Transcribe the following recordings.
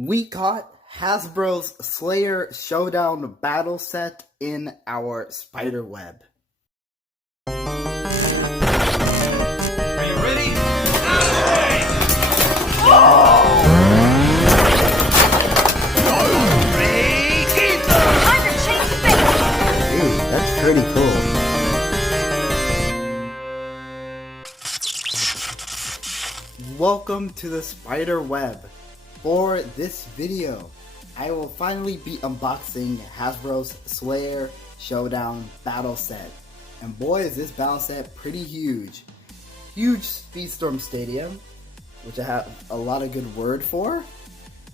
We caught Hasbro's SLAYER SHOWDOWN battle set in our spider web. Are you ready? Dude, that's pretty cool. Welcome to the spider web. For this video, I will finally be unboxing Hasbro's SLAYER SHOWDOWN battle set. And boy, is this battle set pretty huge. Huge SpeedStorm stadium, which I have a lot of good word for.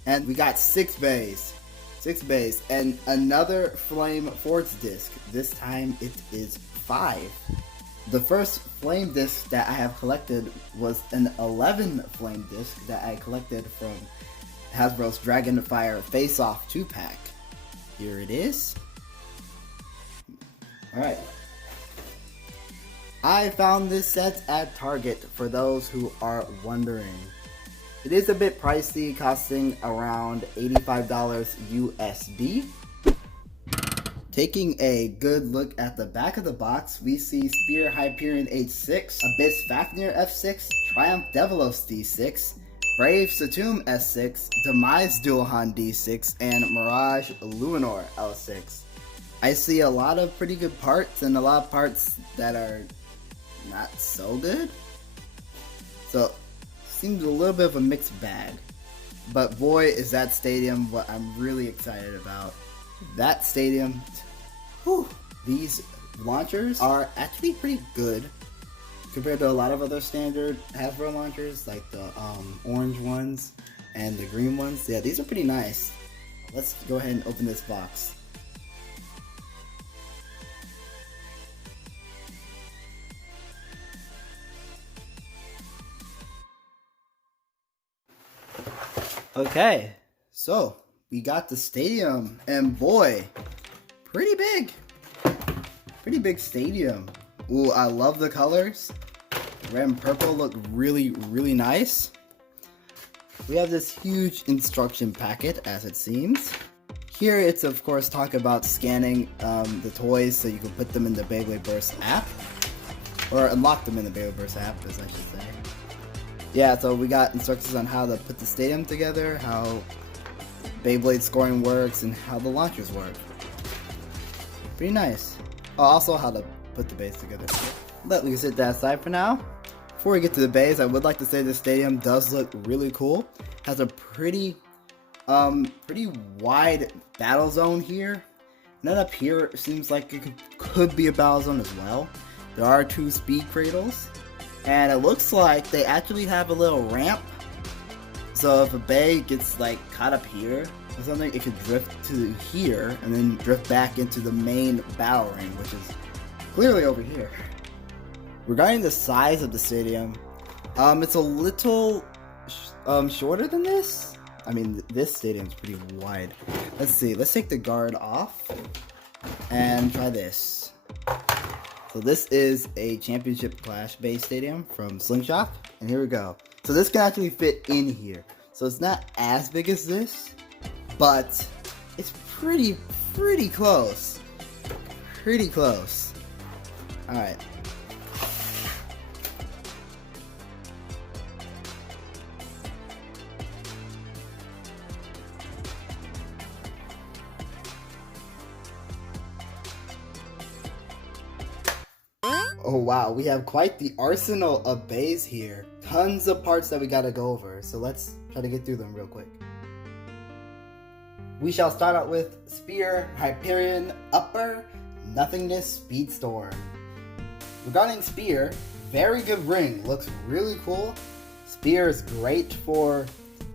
And we got 6 Beys. 6 Beys and another Flame Force disc. This time it is 5. The first flame disc that I have collected was an 11 flame disc that I collected from Hasbro's Dragon Fire Face Off 2-pack. Here it is. Alright. I found this set at Target for those who are wondering. It is a bit pricey, costing around $85 USD. Taking a good look at the back of the box, we see Spear Hyperion H6, Abyss Fafnir F6, Triumph Devilos D6, Brave Satum S6, Demise Dualhan D6, and Mirage Luminor L6. I see a lot of pretty good parts and a lot of parts that are not so good. So, seems a little bit of a mixed bag. But boy, is that stadium what I'm really excited about. That stadium, whew, these launchers are actually pretty good compared to a lot of other standard Hasbro launchers, like the orange ones and the green ones. Yeah, these are pretty nice. Let's go ahead and open this box. Okay, so we got the stadium, and boy, pretty big stadium. Ooh, I love the colors. Red and purple look really nice. We have this huge instruction packet, as it seems. Here it's of course talk about scanning the toys so you can put them in the Beyblade Burst app, or unlock them in the Beyblade Burst app, as I should say. Yeah, so we got instructions on how to put the stadium together, how Beyblade scoring works, and how the launchers work. Pretty nice. Oh, also how to put the Beys together. But we can set that aside for now. Before we get to the Beys, I would like to say the stadium does look really cool. Has a pretty wide battle zone here. And then up here, it seems like it could be a battle zone as well. There are 2 speed cradles. And it looks like they actually have a little ramp. So if a Bey gets like caught up here or something, it could drift to here and then drift back into the main battle ring, which is clearly over here. Regarding the size of the stadium, it's a little shorter than this. I mean, this stadium's pretty wide. Let's see, let's take the guard off and try this. So this is a Championship Clash Bey stadium from Slingshot, and here we go. So this can actually fit in here. So it's not as big as this, but it's pretty close. Pretty close. Alright. Oh wow, we have quite the arsenal of Beys here. Tons of parts that we gotta go over, so let's try to get through them real quick. We shall start out with Spear Hyperion Upper Nothingness SpeedStorm. Regarding Spear, very good ring, looks really cool. Spear is great for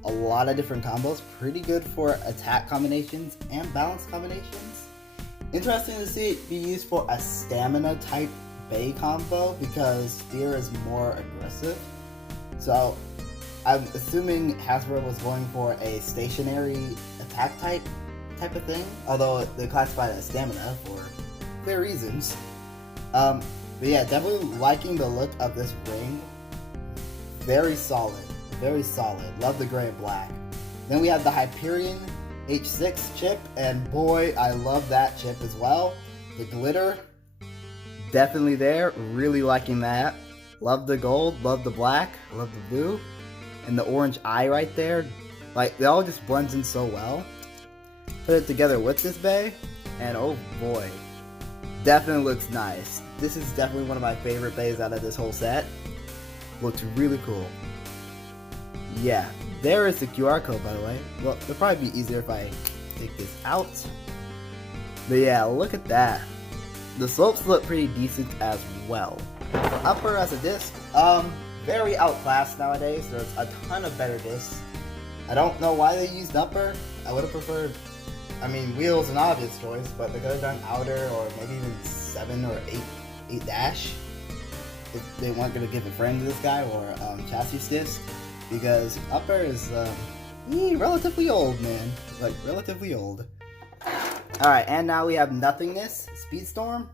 a lot of different combos, pretty good for attack combinations and balance combinations. Interesting to see it be used for a stamina type Bey combo because Spear is more aggressive. So I'm assuming Hasbro was going for a stationary attack type of thing, although they classified it as stamina for clear reasons. But yeah, definitely liking the look of this ring. Very solid. Very solid. Love the gray and black. Then we have the Hyperion H6 chip, and boy, I love that chip as well. The glitter, definitely there, really liking that. Love the gold, love the black, love the blue, and the orange eye right there. Like, it all just blends in so well. Put it together with this Bey, and oh boy, definitely looks nice. This is definitely one of my favorite Beys out of this whole set. Looks really cool. Yeah, there is the QR code, by the way. Well, it'll probably be easier if I take this out. But yeah, look at that. The slopes look pretty decent as well. Upper as a disc, very outclassed nowadays. There's a ton of better discs. I don't know why they used upper. I would have preferred, I mean, wheels an obvious choice, but they could have done outer or maybe even 7 or 8 dash if they weren't going to give a frame to this guy, or chassis disc, because upper is relatively old, man. Like, relatively old. Alright, and now we have Nothingness, SpeedStorm.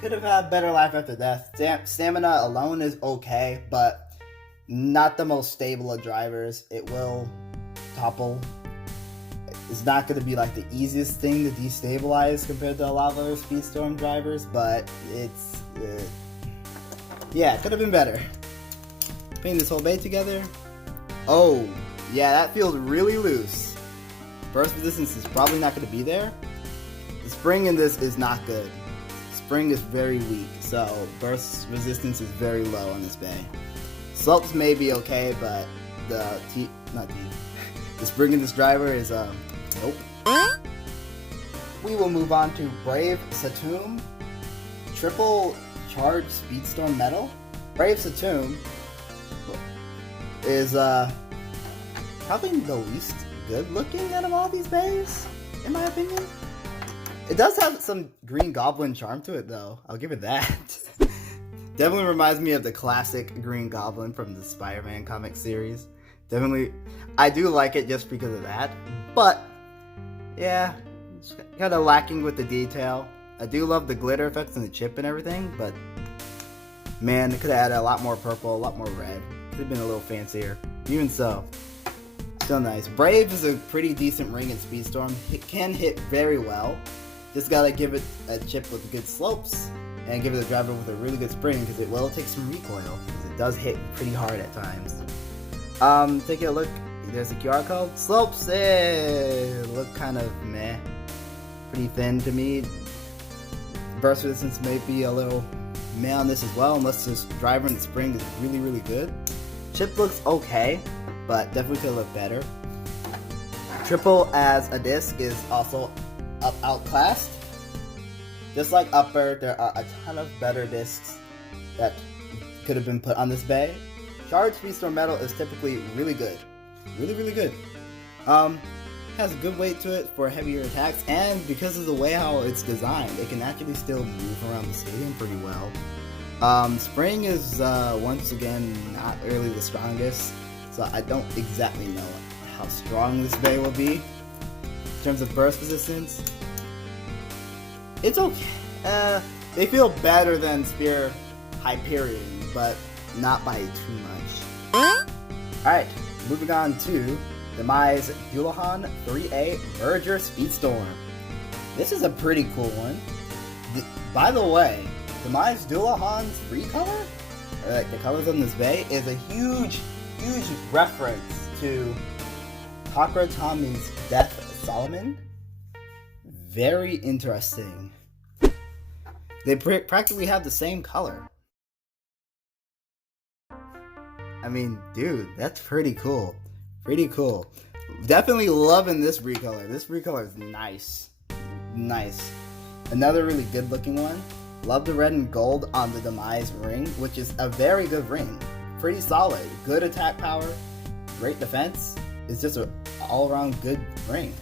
Could have had better life after death. Stamina alone is okay, but not the most stable of drivers. It will topple. It's not going to be like the easiest thing to destabilize compared to a lot of other SpeedStorm drivers, but it's yeah, could have been better. Putting this whole Bey together. Oh, yeah, that feels really loose. Burst resistance is probably not going to be there. The spring in this is not good. Spring is very weak, so burst resistance is very low on this Bey. Slopes may be okay, but the spring in this driver is nope. We will move on to Brave Satum, triple charged SpeedStorm metal. Brave Satum is probably the least good looking out of all these Beys, in my opinion. It does have some Green Goblin charm to it, though. I'll give it that. Definitely reminds me of the classic Green Goblin from the Spider-Man comic series. Definitely, I do like it just because of that. But, yeah, it's kind of lacking with the detail. I do love the glitter effects and the chip and everything, but man, it could have added a lot more purple, a lot more red. Could have been a little fancier. Even so, still nice. Brave is a pretty decent ring in SpeedStorm. It can hit very well. Just gotta give it a chip with good slopes and give it a driver with a really good spring, because it will take some recoil, because it does hit pretty hard at times. Taking a look, there's a QR code. Slopes, look kind of meh. Pretty thin to me. Burst resistance may be a little meh on this as well, unless this driver and the spring is really, really good. Chip looks okay, but definitely could look better. Triple as a disc is also outclassed. Just like upper, there are a ton of better discs that could have been put on this Bey. Charged SpeedStorm metal is typically really good. Really, really good. Has a good weight to it for heavier attacks, and because of the way how it's designed, it can actually still move around the stadium pretty well. Spring is once again not really the strongest, so I don't exactly know how strong this Bey will be. In terms of burst resistance, it's okay. They feel better than Spear Hyperion, but not by too much. Alright, moving on to the Beys Dualahan 3A Merger SpeedStorm. This is a pretty cool one. By the way, the Beys Dualahan's free color, or the colors on this Bey, is a huge, huge reference to Takara Tomy's Death Solomon. Very interesting. They practically have the same color. I mean, dude, that's pretty cool. Pretty cool. Definitely loving this recolor. This recolor is nice. Nice. Another really good looking one. Love the red and gold on the Beys ring, which is a very good ring. Pretty solid. Good attack power. Great defense. It's just an all-around good ring.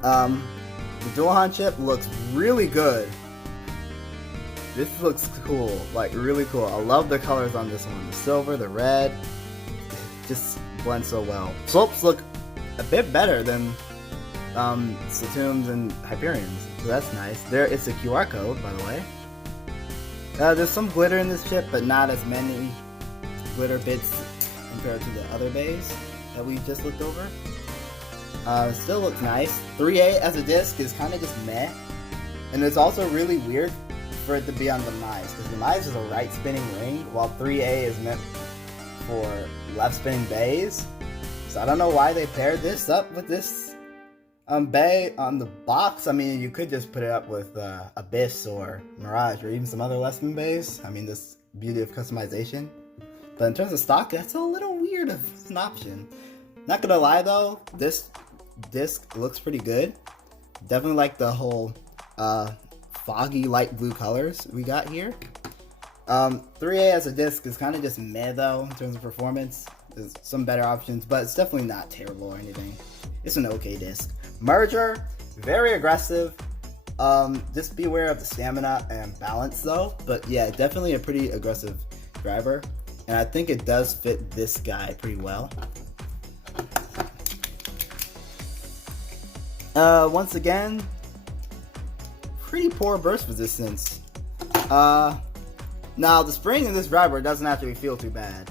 The Dualahan chip looks really good. This looks cool, like really cool. I love the colors on this one. The silver, the red, just blend so well. Slopes look a bit better than Satums and Hyperions, so that's nice. There is a QR code, by the way. There's some glitter in this chip, but not as many glitter bits compared to the other Beys that we just looked over. Still looks nice. 3A as a disc is kind of just meh. And it's also really weird for it to be on the Beys, because the Beys is a right spinning ring, while 3A is meant for left spinning Beys. So I don't know why they paired this up with this Bey on the box. I mean, you could just put it up with Abyss or Mirage or even some other left spin Beys. I mean, this beauty of customization. But in terms of stock, that's a little weird of an option. Not gonna lie though, this disc looks pretty good. Definitely like the whole foggy light blue colors we got here. 3A as a disc is kind of just meh though in terms of performance. There's some better options, but it's definitely not terrible or anything. It's an okay disc. Merger, very aggressive. Just beware of the stamina and balance though. But yeah, definitely a pretty aggressive driver. And I think it does fit this guy pretty well. Once again, pretty poor burst resistance. Now the spring in this driver doesn't actually feel too bad.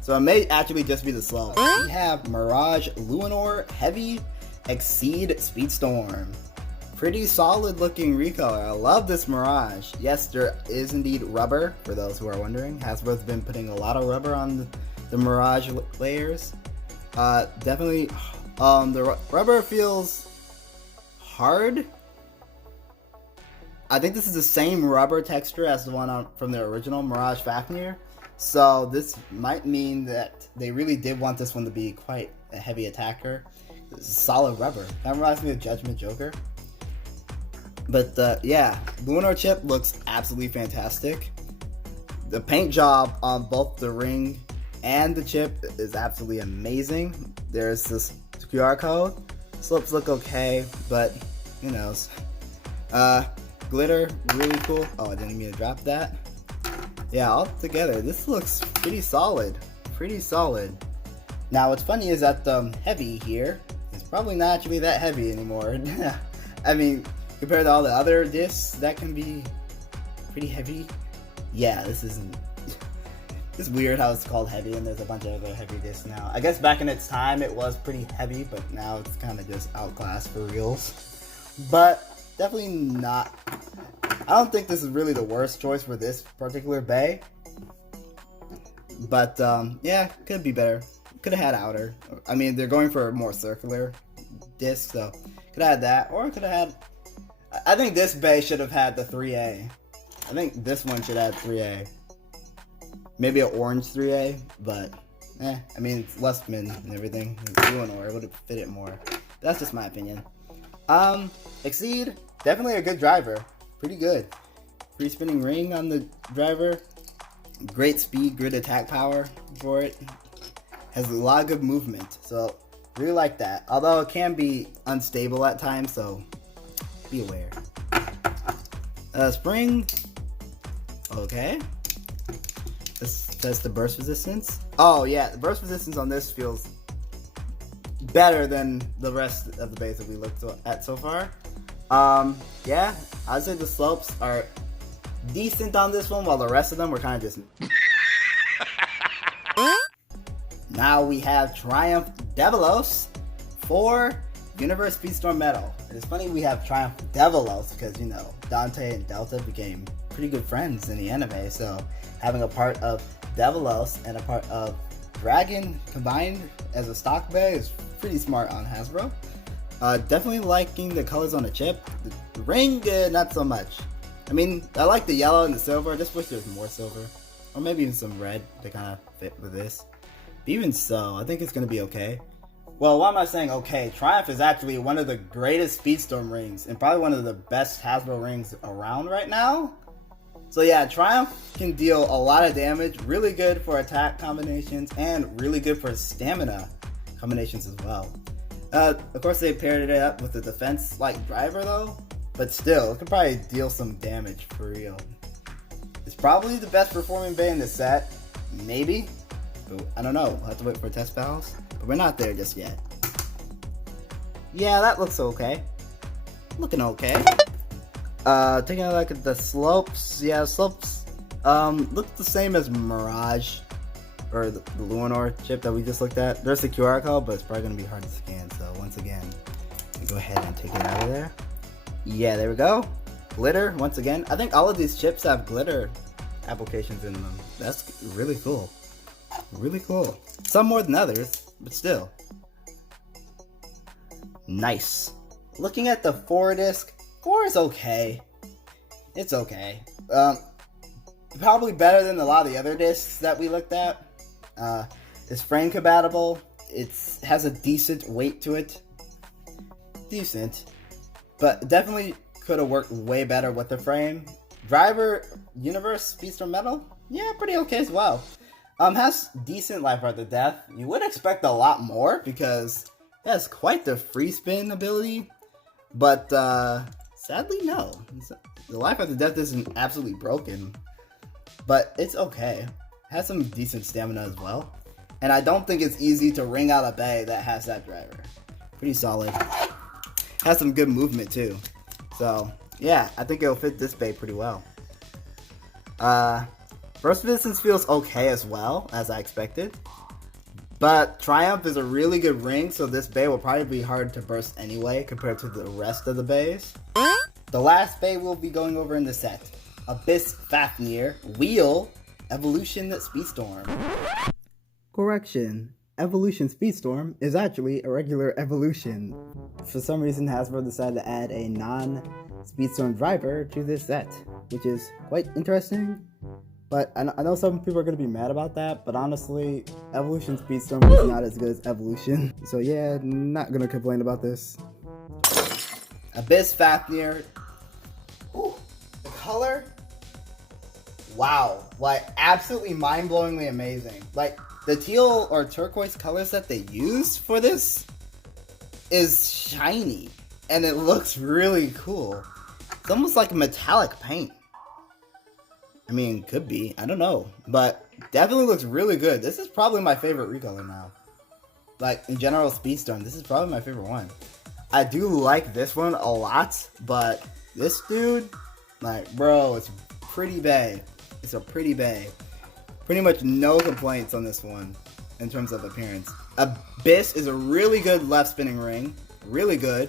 So it may actually just be the slow. We have Mirage Luinor Heavy Exceed SpeedStorm. Pretty solid looking recolor. I love this Mirage. Yes, there is indeed rubber, for those who are wondering. Hasbro's been putting a lot of rubber on the Mirage layers. Definitely, the rubber feels hard. I think this is the same rubber texture as the one from the original Mirage Fafnir. So this might mean that they really did want this one to be quite a heavy attacker. This is solid rubber. That reminds me of Judgment Joker. But yeah, Lunar chip looks absolutely fantastic. The paint job on both the ring and the chip is absolutely amazing. There's this QR code. Slopes look okay, but who knows. Glitter, really cool. Oh, I didn't mean to drop that. Yeah, all together, this looks pretty solid. Pretty solid. Now, what's funny is that the heavy here is probably not actually that heavy anymore. I mean, compared to all the other discs that can be pretty heavy. Yeah, this isn't. It's weird how it's called heavy and there's a bunch of other heavy discs now. I guess back in its time it was pretty heavy, but now it's kind of just outclassed for reals. But definitely not. I don't think this is really the worst choice for this particular Bey. But yeah, could be better. Could have had outer. I mean, they're going for a more circular disc, so could have had that, or could have had. I think this Bey should have had the 3A. I think this one should have 3A. Maybe an orange 3A, but I mean, it's less spin and everything. Luinor, it would have fit it more. That's just my opinion. Exceed, definitely a good driver. Pretty good. Free spinning ring on the driver. Great speed, good attack power for it. Has a lot of good movement, so really like that. Although it can be unstable at times, so be aware. Spring. Okay. This says the burst resistance. Oh yeah, the burst resistance on this feels better than the rest of the Beys that we looked at so far. Yeah, I'd say the slopes are decent on this one, while the rest of them were kind of just. Now we have Triumph Devilos for Universe SpeedStorm Metal. It's funny we have Triumph Devilos because, you know, Dante and Delta became pretty good friends in the anime, so having a part of Devilos and a part of Dragon combined as a stock Bey is pretty smart on Hasbro. Definitely liking the colors on the chip. The ring, not so much. I mean, I like the yellow and the silver. I just wish there was more silver. Or maybe even some red to kind of fit with this. But even so, I think it's going to be okay. Well, why am I saying okay? Triumph is actually one of the greatest SpeedStorm rings and probably one of the best Hasbro rings around right now. So yeah, Triumph can deal a lot of damage. Really good for attack combinations and really good for stamina combinations as well. Of course, they paired it up with the defense-like driver though. But still, it could probably deal some damage for real. It's probably the best performing Bey in the set. Maybe. But I don't know. We'll have to wait for test battles. But we're not there just yet. Yeah, that looks okay. Looking okay. Taking a look at the slopes. Yeah, slopes look the same as Mirage or the Luminor chip that we just looked at. There's the QR code, but it's probably gonna be hard to scan. So once again, go ahead and take it out of there. Yeah, there we go. Glitter, once again. I think all of these chips have glitter applications in them. That's really cool. Really cool. Some more than others, but still. Nice. Looking at the 4-disc, 4 is okay. It's okay. Probably better than a lot of the other discs that we looked at. It's frame compatible. It has a decent weight to it. Decent. But definitely could have worked way better with the frame. Driver Universe SpeedStorm Metal? Yeah, pretty okay as well. Has decent life after death. You would expect a lot more because it has quite the free spin ability. But sadly, no. The life after death isn't absolutely broken. But it's okay. Has some decent stamina as well. And I don't think it's easy to ring out a Bey that has that driver. Pretty solid. Has some good movement too. So yeah, I think it'll fit this Bey pretty well. Burst resistance feels okay as well, as I expected. But Triumph is a really good ring, so this Bey will probably be hard to burst anyway compared to the rest of the Beys. The last Bey we'll be going over in the set. Abyss Fafnir Wheel Evolution SpeedStorm. Correction. Evolution SpeedStorm is actually a regular evolution. For some reason, Hasbro decided to add a non-SpeedStorm driver to this set, which is quite interesting. But I know some people are going to be mad about that, but honestly, Evolution SpeedStorm is not as good as Evolution. So yeah, not going to complain about this. Abyss Fafnir. Ooh, the color. Wow, like absolutely mind-blowingly amazing. Like the teal or turquoise colors that they used for this is shiny and it looks really cool. It's almost like a metallic paint. I mean, could be, I don't know, but definitely looks really good. This is probably my favorite recolor now. Like in general, SpeedStorm, this is probably my favorite one. I do like this one a lot, but this dude, like, bro, it's pretty Bey. It's a pretty Bey. Pretty much no complaints on this one in terms of appearance. Abyss is a really good left spinning ring. Really good.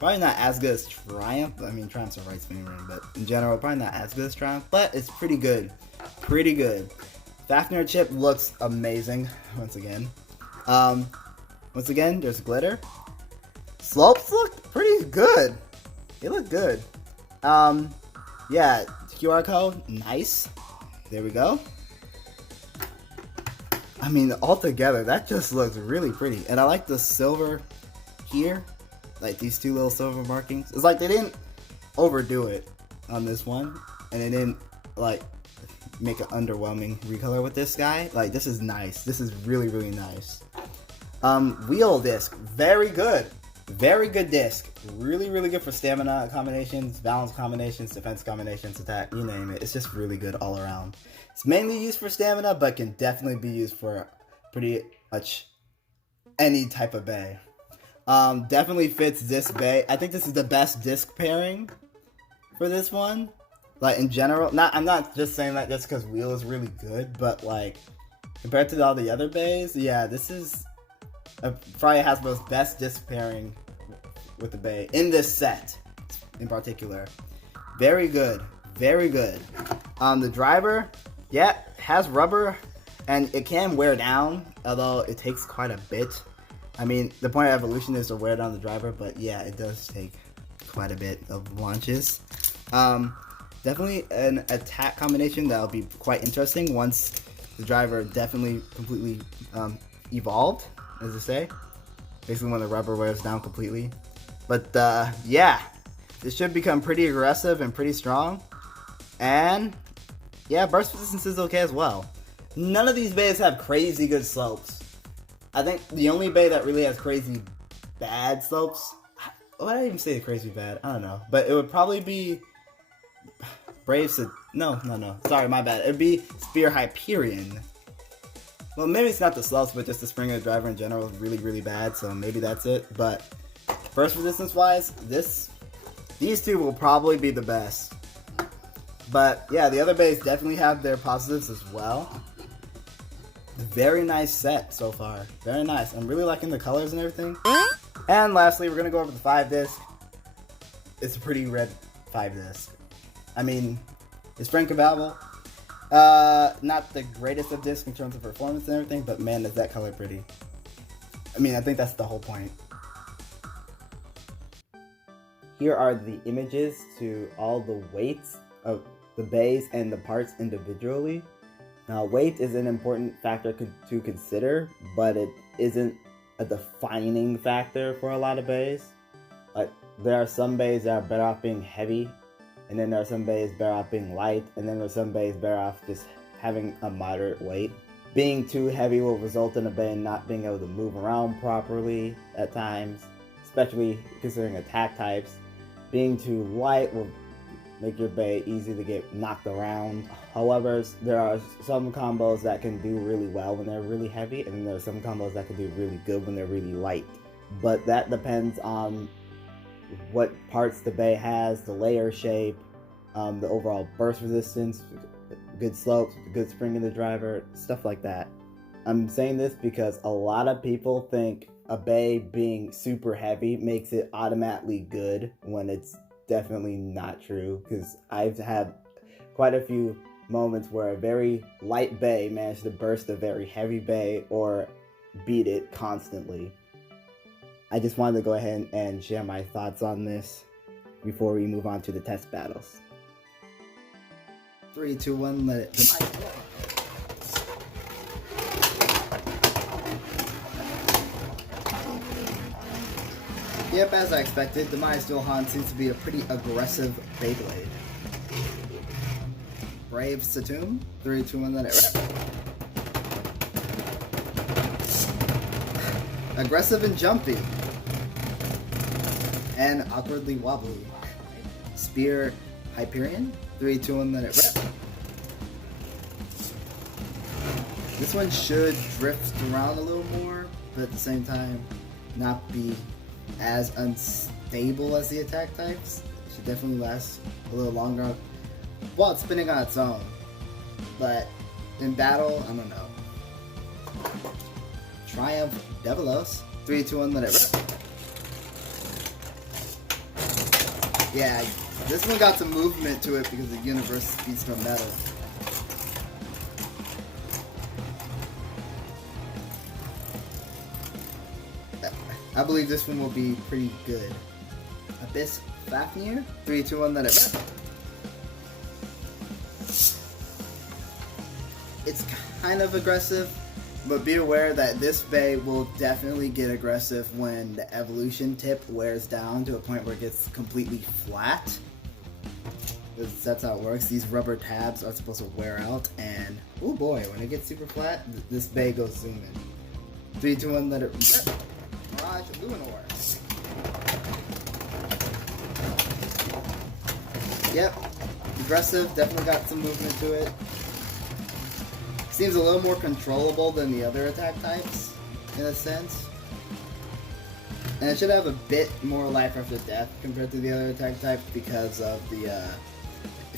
Probably not as good as Triumph. I mean, Triumph's a right spinning ring, but in general, probably not as good as Triumph. But it's pretty good. Pretty good. Fafnir chip looks amazing. Once again. Once again, there's glitter. Slopes look pretty good. They look good. Yeah, QR code, nice. There we go. I mean, altogether, that just looks really pretty. And I like the silver here. Like these two little silver markings. It's like they didn't overdo it on this one. And they didn't, like, make an underwhelming recolor with this guy. Like, this is nice. This is really, really nice. Wheel disc, very good. Very good disc. Really, really good for stamina combinations, balance combinations, defense combinations, attack, you name it. It's just really good all around. It's mainly used for stamina, but can definitely be used for pretty much any type of Bey. Definitely fits this Bey. I think this is the best disc pairing for this one. Like in general, I'm not just saying that just because Wheel is really good, but like compared to all the other Beys, yeah, this is probably Hasbro's best disc pairing with the Bey in this set in particular. Very good, very good. The driver, yeah, has rubber and it can wear down, although it takes quite a bit. I mean, the point of evolution is to wear down the driver, but yeah, it does take quite a bit of launches. Definitely an attack combination that'll be quite interesting once the driver definitely completely evolved, as I say. Basically when the rubber wears down completely. But yeah, this should become pretty aggressive and pretty strong. And yeah, burst resistance is okay as well. None of these Beys have crazy good slopes. I think the only Bey that really has crazy bad slopes, why did I even say crazy bad? I don't know. But it would probably be no. Sorry, my bad. It'd be Spear Hyperion. Well, maybe it's not the slopes, but just the spring of the driver in general is really, really bad. So maybe that's it. But burst resistance wise, these two will probably be the best. But yeah, the other Beys definitely have their positives as well. Very nice set so far. Very nice. I'm really liking the colors and everything. And lastly, we're gonna go over the 5-disc. It's a pretty red 5-disc. I mean, it's Frank Cavallo. Not the greatest of discs in terms of performance and everything, but man, is that color pretty. I mean, I think that's the whole point. Here are the images to all the weights of the bays and the parts individually. Now, weight is an important factor to consider, but it isn't a defining factor for a lot of bays. Like, there are some bays that are better off being heavy, and then there are some bays better off being light, and then there are some bays better off just having a moderate weight. Being too heavy will result in a bay not being able to move around properly at times, especially considering attack types. Being too light will make your bay easy to get knocked around. However, there are some combos that can do really well when they're really heavy, and then there are some combos that can do really good when they're really light. But that depends on what parts the bay has, the layer shape, the overall burst resistance, good slopes, good spring in the driver, stuff like that. I'm saying this because a lot of people think a bay being super heavy makes it automatically good, when it's definitely not true, because I've had quite a few moments where a very light bay managed to burst a very heavy bay or beat it constantly. I just wanted to go ahead and share my thoughts on this before we move on to the test battles. 3, 2, 1, let it. Yep, as I expected, the Demise Dual-Han seems to be a pretty aggressive Beyblade. Brave Satum, 3, 2, 1, let it rip. Aggressive and jumpy. And awkwardly wobbly. Spear Hyperion, 3, 2, 1, let it rip. This one should drift around a little more, but at the same time, not be as unstable as the attack types. It should definitely last a little longer while it's spinning on its own. But in battle, I don't know. Triumph Devilos, 3, 2, 1, let it rip. Yeah, this one got some movement to it because of the Universe SpeedStorm metal. I believe this one will be pretty good. Abyss Fafnir, 3, 2, 1, let it rip. It's kind of aggressive, but be aware that this bay will definitely get aggressive when the evolution tip wears down to a point where it gets completely flat. That's how it works. These rubber tabs are supposed to wear out, and oh boy, when it gets super flat, this bay goes zooming. 3, 2, 1, let it rip. Mirage Luminor. Yep, aggressive, definitely got some movement to it. Seems a little more controllable than the other attack types, in a sense. And it should have a bit more life after death compared to the other attack types because of the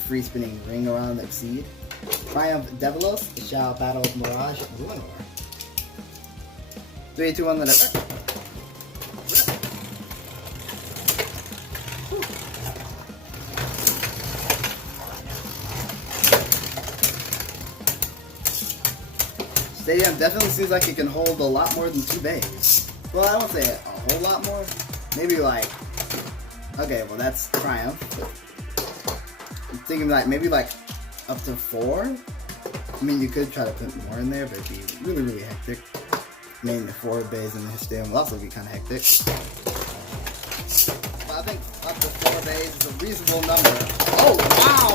free spinning ring around the Exceed. Triumph Devilos shall battle Mirage Luminor. 3, 2, 1, let it rip. Stadium definitely seems like it can hold a lot more than 2 bays. Well, I won't say a whole lot more. Maybe like, okay, well that's Triumph. I'm thinking like maybe like up to 4. I mean, you could try to put more in there, but it'd be really, really hectic. I mean, the 4 bays in the stadium will also be kind of hectic. But I think up to 4 bays is a reasonable number. Oh, wow!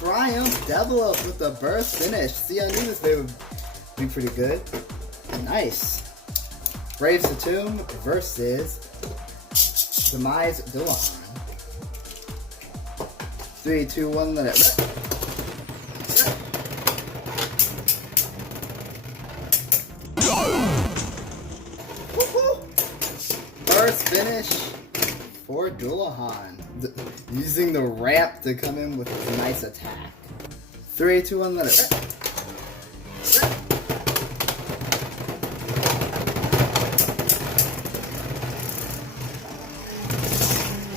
Triumph Devilos with the burst finish. See, I knew this bay would be pretty good. Nice. Brave Satum versus Demise Dual-Han. 3, 2, 1, let it rip. Burst finish for Dual-Han. using the ramp to come in with a nice attack. 3, 2, 1, let it rip.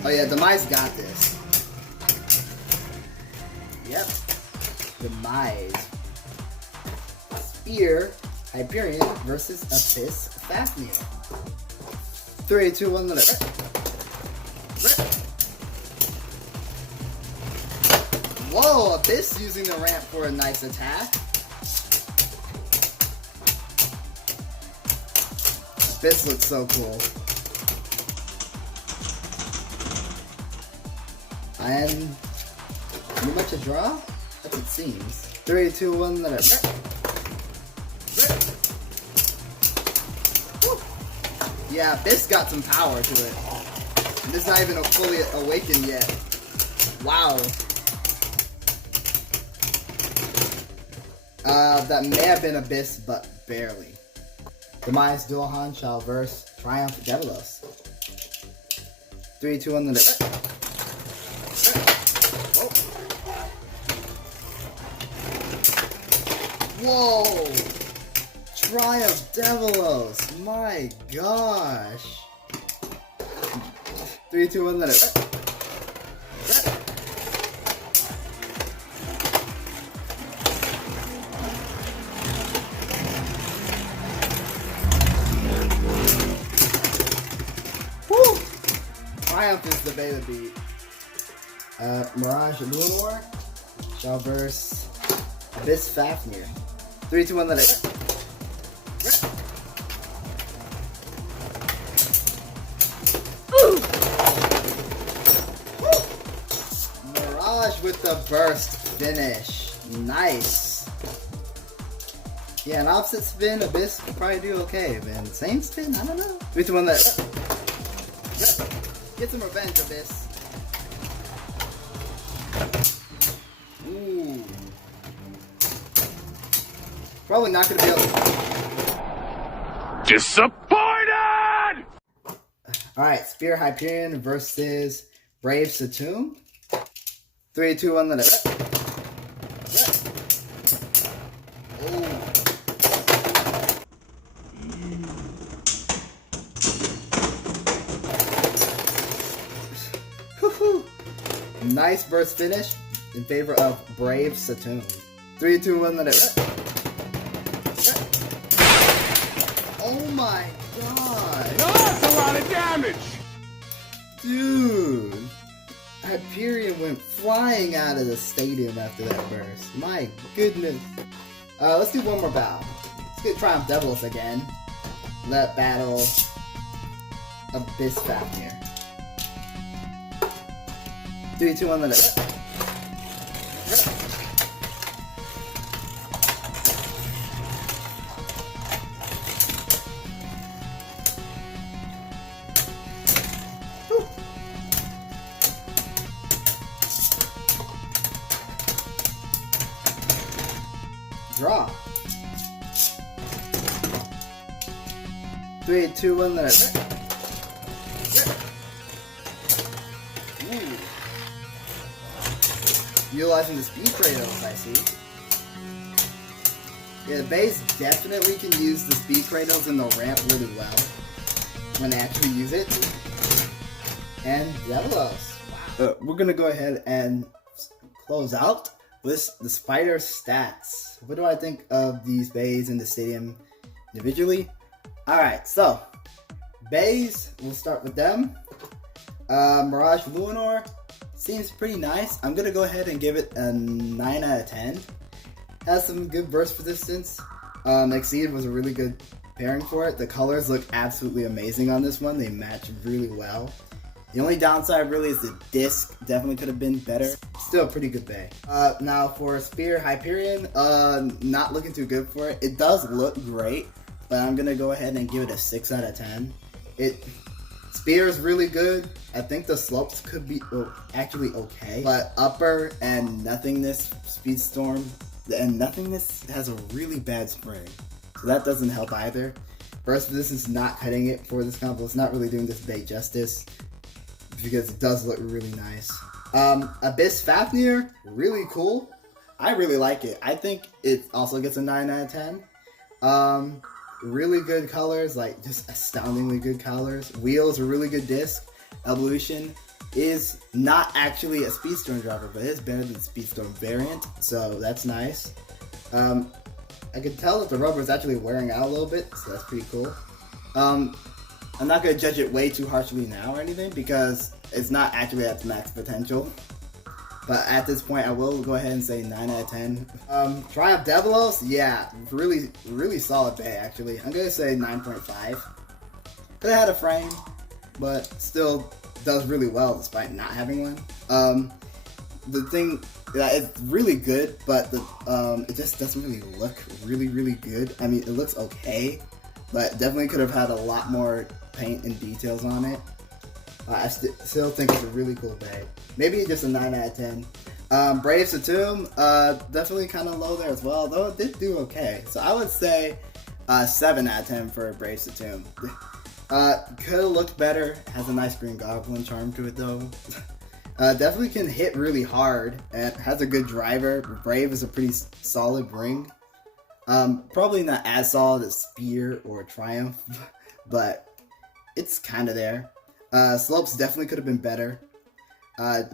Oh yeah, Demise got this. Yep. Demise. Spear, Hyperion versus Abyss Fafnir. 3, 2, 1, let it rip. Whoa, Abyss using the ramp for a nice attack. Abyss looks so cool. And pretty much a draw? That's what it seems. 3, 2, 1, let it rip. Yeah, Abyss got some power to it. And it's not even fully awakened yet. Wow. That may have been Abyss, but barely. Demise Dualhan shall verse Triumph Devilos. 3, 2, 1, let it rip. Whoa! Triumph Devilos! My gosh! 3, 2, 1, let it rip. Woo! Triumph is the beta beat. Mirage Lunar shall verse Abyss Fafnir. 3, 2, 1, let it rip. Mirage with the burst finish. Nice. Yeah, an opposite spin, Abyss could probably do okay, man. Same spin? I don't know. 3, 2, 1, let it rip. Get some revenge, Abyss. Ooh. Probably not gonna be able to. Disappointed! Alright, Spear Hyperion versus Brave Satum. 3, 2, 1, let it rip. Ooh. Nice burst finish in favor of Brave Satum. 3, 2, 1, let it rip. Oh my god! That's a lot of damage! Dude! Hyperion went flying out of the stadium after that burst. My goodness. Let's do one more battle. Let's get Triumph Devilos again. Let battle Abyss Fafnir. 3, 2, 1, let it rip. Draw. 3, 2, 1, let it rip. Ooh. Utilizing the speed Kratos, I see. Yeah, the Beys definitely can use the speed Kratos and the ramp really well when they actually use it. And Devilos. Wow. We're gonna go ahead and close out with the Spyder stats. What do I think of these Beys in the stadium individually? Alright, so Beys, we'll start with them. Mirage Lunar seems pretty nice. I'm gonna go ahead and give it a 9 out of 10. Has some good burst resistance. Exceed was a really good pairing for it. The colors look absolutely amazing on this one. They match really well. The only downside really is the disc. Definitely could have been better. Still a pretty good bay. Now for Spear Hyperion, not looking too good for it. It does look great, but I'm gonna go ahead and give it a 6 out of 10. Spear is really good. I think the slopes could be actually okay, but upper and nothingness SpeedStorm and nothingness has a really bad spring, so that doesn't help either. Burst resistance is not cutting it for this combo. It's not really doing this bay justice. because it does look really nice. Abyss Fafnir, really cool. I really like it. I think it also gets a 9 out of 10. Really good colors, like just astoundingly good colors. Wheels, a really good disc. Evolution is not actually a SpeedStorm driver, but it's better than the SpeedStorm variant, so that's nice. I can tell that the rubber is actually wearing out a little bit, so that's pretty cool. I'm not going to judge it way too harshly now or anything, because it's not actually at its max potential. But at this point, I will go ahead and say 9 out of 10. Triumph Devilos, yeah, really, really solid Bey, actually. I'm going to say 9.5. Could have had a frame, but still does really well despite not having one. The thing, it's really good, but it just doesn't really look really, really good. I mean, it looks okay, but definitely could have had a lot more paint and details on it. I still think it's a really cool Bey. Maybe just a 9 out of 10. Brave Satum, definitely kind of low there as well, though it did do okay. So I would say 7 out of 10 for Brave Satum. Could have looked better. Has a nice green goblin charm to it though. Definitely can hit really hard and has a good driver. Brave is a pretty solid ring. Probably not as solid as Spear or Triumph, but it's kind of there. Slopes definitely could have been better.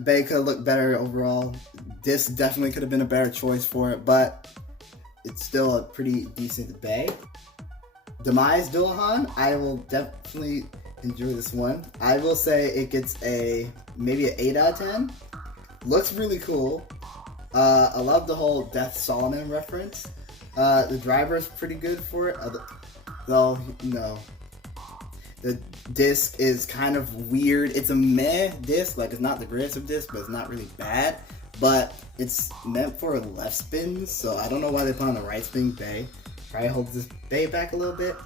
Bey could have looked better overall. Disc definitely could have been a better choice for it, but it's still a pretty decent Bey. Demise Dullahan, I will definitely enjoy this one. I will say it gets maybe an 8 out of 10. Looks really cool. I love the whole Death Solomon reference. The driver is pretty good for it, though, no. The disc is kind of weird. It's a meh disc, like it's not the greatest of discs, but it's not really bad. But it's meant for left spins, so I don't know why they put on the right spin Bey. Probably holds this Bey back a little bit.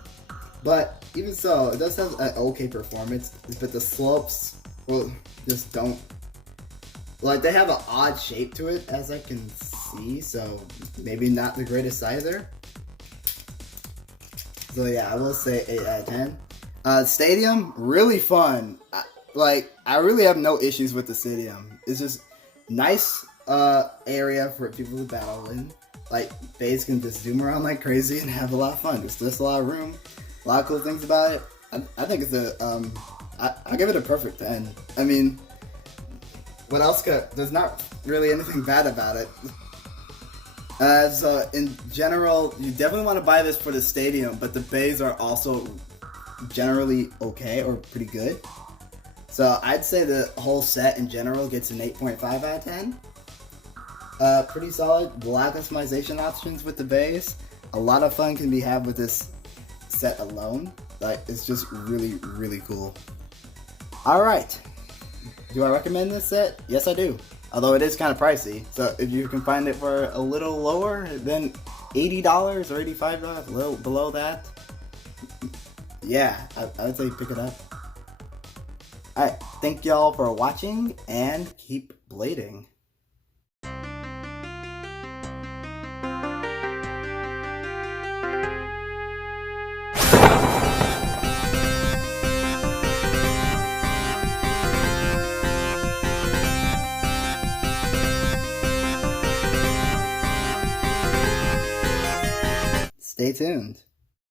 But even so, it does have an okay performance, but the slopes, well, just don't. Like, they have an odd shape to it, as I can see, so maybe not the greatest either. So yeah, I will say 8 out of 10. Stadium, really fun. I really have no issues with the stadium. It's just nice area for people to battle in. Like, Beys can just zoom around like crazy and have a lot of fun. There's just a lot of room, a lot of cool things about it. I think it's I give it a perfect 10. I mean, what else there's not really anything bad about it. So in general, you definitely want to buy this for the stadium, but the Beys are also generally okay or pretty good. So I'd say the whole set in general gets an 8.5 out of 10. Pretty solid. A lot of customization options with the Beys. A lot of fun can be had with this set alone. Like, it's just really, really cool. Alright. Do I recommend this set? Yes, I do. Although it is kind of pricey. So if you can find it for a little lower than $80 or $85, a little below that, yeah, I would say pick it up. Alright, thank y'all for watching, and keep blading. Stay tuned.